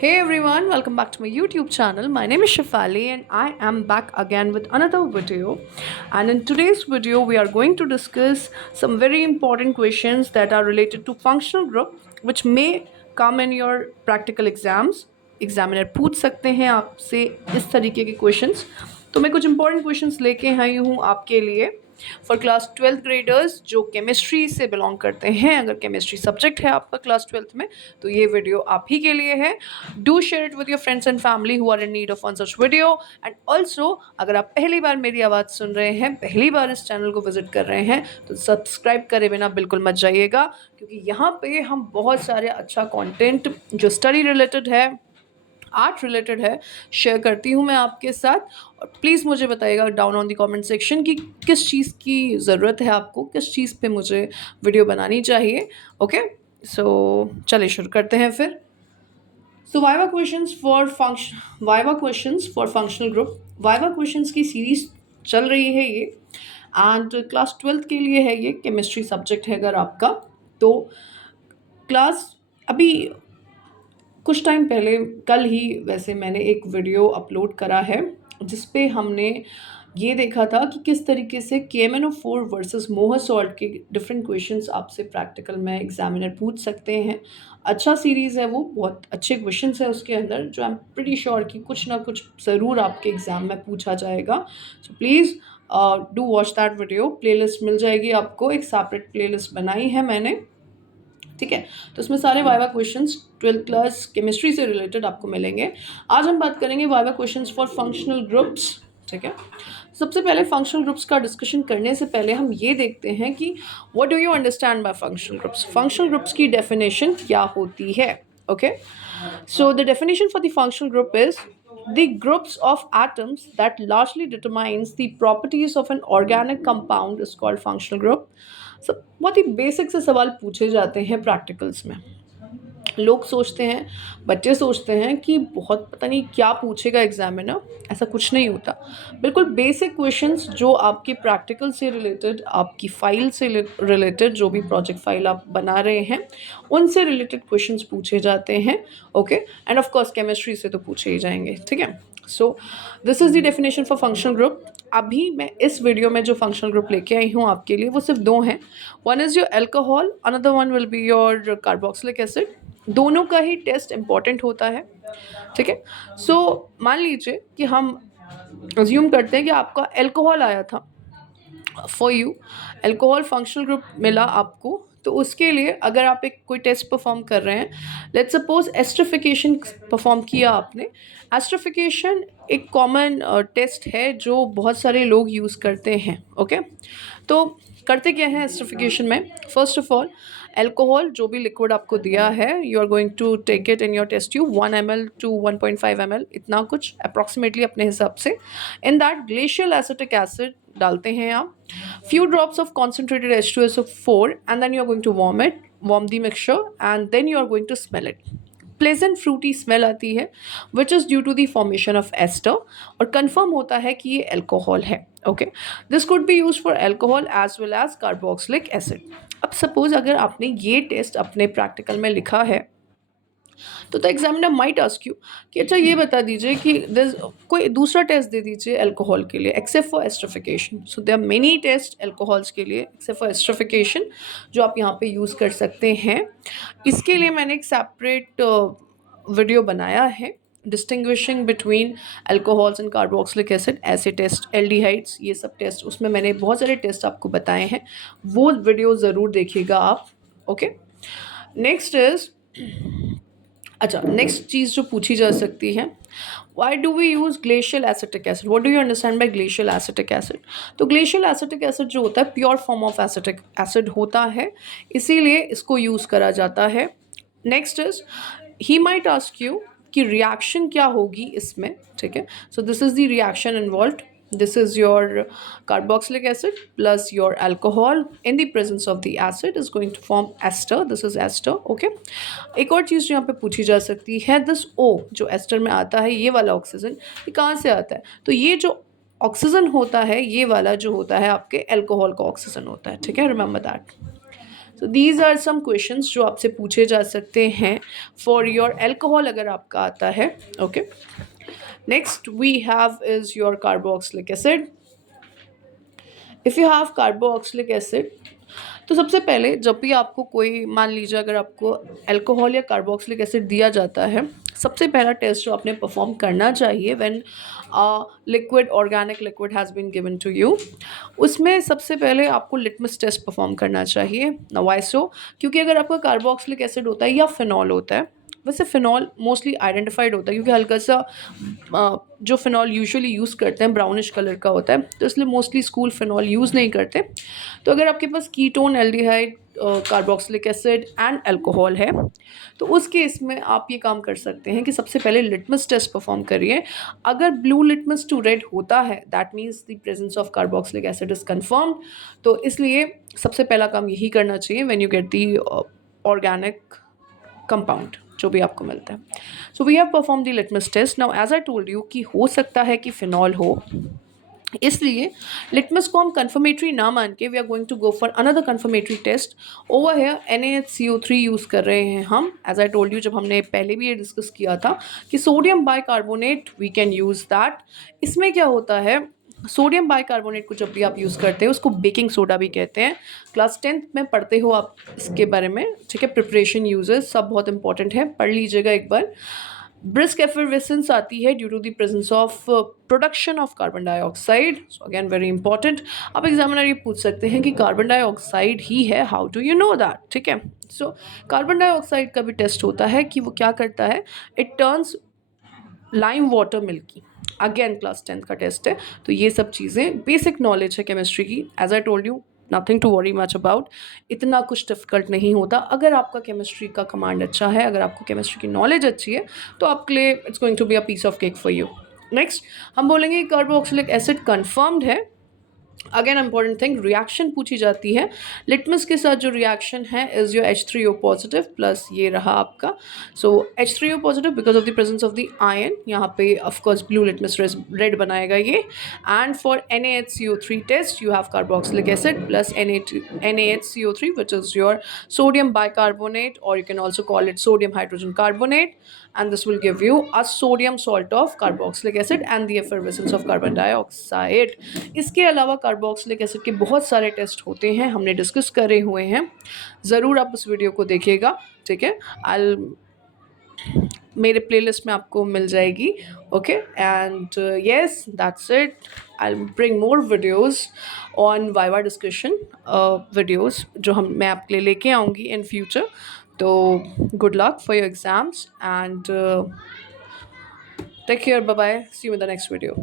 Hey everyone, welcome back to my YouTube channel. My name is Shafali and I am back again with another video. And in today's video, we are going to discuss some very important questions that are related to functional group, which may come in your practical exams. Examiner पूछ सकते हैं आपसे इस तरीके के questions. तो मैं कुछ इंपॉर्टेंट क्वेश्चंस लेके आई हूँ आपके लिए फॉर क्लास 12th ग्रेडर्स जो केमिस्ट्री से बिलोंग करते हैं। अगर केमिस्ट्री सब्जेक्ट है आपका क्लास 12th में तो ये वीडियो आप ही के लिए है। Do share it with your friends and family who are in need of one such video. And also अगर आप पहली बार मेरी आवाज़ सुन रहे हैं, पहली बार इस चैनल को विजिट कर रहे हैं, तो सब्सक्राइब करे बिना बिल्कुल मत जाइएगा, क्योंकि यहाँ पे हम बहुत सारे अच्छा कंटेंट जो स्टडी रिलेटेड है, आर्ट रिलेटेड है, शेयर करती हूँ मैं आपके साथ। और प्लीज़ मुझे बताइएगा down on the comment section कि किस चीज़ की ज़रूरत है आपको, किस चीज़ पे मुझे वीडियो बनानी चाहिए। ओके, सो चलिए शुरू करते हैं फिर। So viva questions for functional group. Viva questions की सीरीज चल रही है ये, एंड क्लास 12th के लिए है ये। केमिस्ट्री सब्जेक्ट है अगर आपका, तो क्लास अभी कुछ टाइम पहले, कल ही वैसे, मैंने एक वीडियो अपलोड करा है जिस पे हमने ये देखा था कि किस तरीके से KMnO4 वर्सेस मोहा सॉल्ट के डिफरेंट क्वेश्चंस आपसे प्रैक्टिकल में एग्जामिनर पूछ सकते हैं। अच्छा सीरीज़ है वो, बहुत अच्छे क्वेश्चंस है उसके अंदर, जो आई एम प्रीटी श्योर कि कुछ ना कुछ ज़रूर आपके एग्ज़ाम में पूछा जाएगा। So please do watch that video. Playlist मिल जाएगी आपको, एक सेपरेट प्लेलिस्ट बनाई है मैंने, ठीक है। तो इसमें सारे viva questions 12th class chemistry से रिलेटेड आपको मिलेंगे। आज हम बात करेंगे viva questions for functional groups, ठीक है। सबसे पहले फंक्शनल ग्रुप्स का डिस्कशन करने से पहले हम ये देखते हैं कि what do you understand bye functional groups. Functional groups की डेफिनेशन क्या होती है? Okay, so the definition for the functional group is the groups of atoms that largely determines the properties of an organic compound is called functional group. सब बहुत ही basic से सवाल पूछे जाते हैं प्रैक्टिकल्स में। लोग सोचते हैं, बच्चे सोचते हैं कि बहुत पता नहीं क्या पूछेगा एग्जामिनर, ऐसा कुछ नहीं होता। बिल्कुल बेसिक क्वेश्चंस जो आपकी प्रैक्टिकल से रिलेटेड, आपकी फाइल से रिलेटेड, जो भी प्रोजेक्ट फाइल आप बना रहे हैं उनसे रिलेटेड क्वेश्चंस पूछे जाते हैं। Okay, end of course chemistry से तो पूछे ही जाएंगे, ठीक है। So this is the definition for functional group. अभी मैं इस वीडियो में जो फंक्शनल ग्रुप लेके आई हूँ आपके लिए वो सिर्फ दो हैं। One is your alcohol, another one will be your carboxylic acid. दोनों का ही टेस्ट इम्पॉर्टेंट होता है, ठीक है। सो मान लीजिए कि हम अज्यूम करते हैं कि आपका अल्कोहल आया था, for you alcohol functional group मिला आपको, तो उसके लिए अगर आप एक कोई टेस्ट परफॉर्म कर रहे हैं, लेट्स सपोज एस्ट्रिफिकेशन परफॉर्म किया आपने। एस्ट्रिफिकेशन एक कॉमन टेस्ट है जो बहुत सारे लोग यूज़ करते हैं। ओके, तो करते क्या है एस्ट्रिफिकेशन में? फर्स्ट ऑफ ऑल, अल्कोहल जो भी लिक्विड आपको दिया है, you are going to take it in your test tube 1 ml to 1.5 ml, इतना कुछ अप्रॉक्सीमेटली अपने हिसाब से। In that glacial acetic acid डालते हैं आप, few drops of concentrated H2SO4, and then you are going to warm the mixture, and then you are going to smell it. Pleasant fruity smell आती है, which is due to the formation of ester, और confirm होता है कि ये alcohol है। Okay, this could be use for alcohol as well as carboxylic acid. अब suppose अगर आपने ये टेस्ट अपने प्रैक्टिकल में लिखा है, तो the examiner might ask you कि अच्छा ये बता दीजिए कि कोई दूसरा टेस्ट दे दीजिए अल्कोहल के लिए except for esterification. So there are many test alcohols के लिए एक्सेप्ट फॉर एस्ट्रिफिकेशन जो आप यहाँ पे यूज़ कर सकते हैं। इसके लिए मैंने एक सेपरेट वीडियो बनाया है, distinguishing between alcohols and carboxylic acid, ऐसे टेस्ट, एल्डिहाइड्स, ये सब टेस्ट, उसमें मैंने बहुत सारे टेस्ट आपको बताए हैं, वो वीडियो ज़रूर देखिएगा आप। ओके, नेक्स्ट इज, अच्छा नेक्स्ट चीज़ जो पूछी जा सकती है, why do we use glacial acetic acid, what do you understand by glacial acetic acid. तो ग्लेशियल एसिटिक एसिड जो होता है pure form of acetic acid होता है, इसीलिए इसको यूज़ करा जाता है। Next is, he might ask you कि रिएक्शन क्या होगी इसमें, ठीक है। So this is the reaction involved. This is your carboxylic acid plus your alcohol in the presence of the acid is going to form ester. This is ester. Okay, एक और चीज़ जो यहाँ पे पूछी जा सकती है, दिस O जो एस्टर में आता है, ये वाला ऑक्सीजन, ये कहाँ से आता है? तो ये जो ऑक्सीजन होता है, ये वाला जो होता है आपके अल्कोहल का ऑक्सीजन होता है, ठीक है, remember that. So these are some questions जो आपसे पूछे जा सकते हैं for your alcohol अगर आपका आता है. Okay. Next we have is your carboxylic acid. If you have carboxylic acid, तो सबसे पहले जब भी आपको कोई, मान लीजिए अगर आपको अल्कोहल या कार्बोक्सिलिक एसिड दिया जाता है, सबसे पहला टेस्ट जो आपने परफॉर्म करना चाहिए when liquid, organic liquid has been given to you, उसमें सबसे पहले आपको लिटमस टेस्ट परफॉर्म करना चाहिए. Now why so? क्योंकि अगर आपका कार्बोक्सिलिक एसिड होता है या फिनॉल होता है, वैसे फिनॉल मोस्टली आइडेंटिफाइड होता है क्योंकि हल्का सा जो फिनॉल यूजुअली यूज़ करते हैं ब्राउनिश कलर का होता है, तो इसलिए मोस्टली स्कूल फिनॉल यूज़ नहीं करते. तो अगर आपके पास ketone, aldehyde, carboxylic acid and alcohol है, तो उस केस में आप ये काम कर सकते हैं कि सबसे पहले लिटमस टेस्ट परफॉर्म करिए. अगर ब्लू लिटमस टू रेड होता है, that means the presence of carboxylic acid is confirmed. तो इसलिए सबसे पहला काम यही करना चाहिए when you get the organic compound जो भी आपको मिलता है. So we have perform the litmus test. Now as I told you कि हो सकता है कि फिनॉल हो, इसलिए लिटमस को हम कन्फर्मेटरी ना मान के we are going to go for another confirmatory test. Over here NaHCO3 use कर रहे हैं हम. एज आई टोल्ड यू, जब हमने पहले भी ये डिस्कस किया था कि sodium bicarbonate we can use that. इसमें क्या होता है, सोडियम बाइकार्बोनेट को जब भी आप यूज़ करते हैं, उसको बेकिंग सोडा भी कहते हैं. क्लास 10th में पढ़ते हो आप इसके बारे में, ठीक है. प्रिपरेशन यूजेस सब बहुत इंपॉर्टेंट है, पढ़ लीजिएगा एक बार. ब्रिस्क एफरवेसेंस आती है due to the presence of production of carbon dioxide. So again very important. अब एग्जामिनर ये पूछ सकते हैं कि कार्बन डाइऑक्साइड ही है, how do you know that, ठीक है. सो कार्बन डाइऑक्साइड का भी टेस्ट होता है कि वो क्या करता है, it turns lime water milky. Again class 10th का टेस्ट है. तो ये सब चीज़ें बेसिक नॉलेज है केमिस्ट्री की. As I told you, nothing to worry much about. इतना कुछ डिफिकल्ट नहीं होता अगर आपका केमिस्ट्री का कमांड अच्छा है, अगर आपको केमिस्ट्री की नॉलेज अच्छी है, तो आपके लिए it's going to be a piece of cake for you. Next हम बोलेंगे कार्बोक्सिलिक एसिड कन्फर्म्ड है. अगेन इंपॉर्टेंट थिंग, रिएक्शन पूछी जाती है. लिटमस के साथ जो रिएक्शन है is your H3O positive plus ये रहा आपका. So H3O positive because of the presence of the ion, यहाँ पे ऑफकोर्स ब्लू लिटमस रेड बनाएगा ये. And for NaHCO3 test you have carboxylic acid plus NaHCO3 which is your sodium bicarbonate, और you can also call it sodium hydrogen carbonate. And this will give you a sodium salt of carboxylic acid and the effervescence of carbon dioxide. इसके अलावा carboxylic acid के बहुत सारे test होते हैं, हमने discuss करे हुए हैं. ज़रूर आप उस वीडियो को देखिएगा, ठीक है. मेरे प्लेलिस्ट में आपको मिल जाएगी. Okay, and yes that's it. I bring more videos on viva discussion videos जो मैं आपके लिए लेके आऊँगी in future. So good luck for your exams and take care. Bye bye. See you in the next video.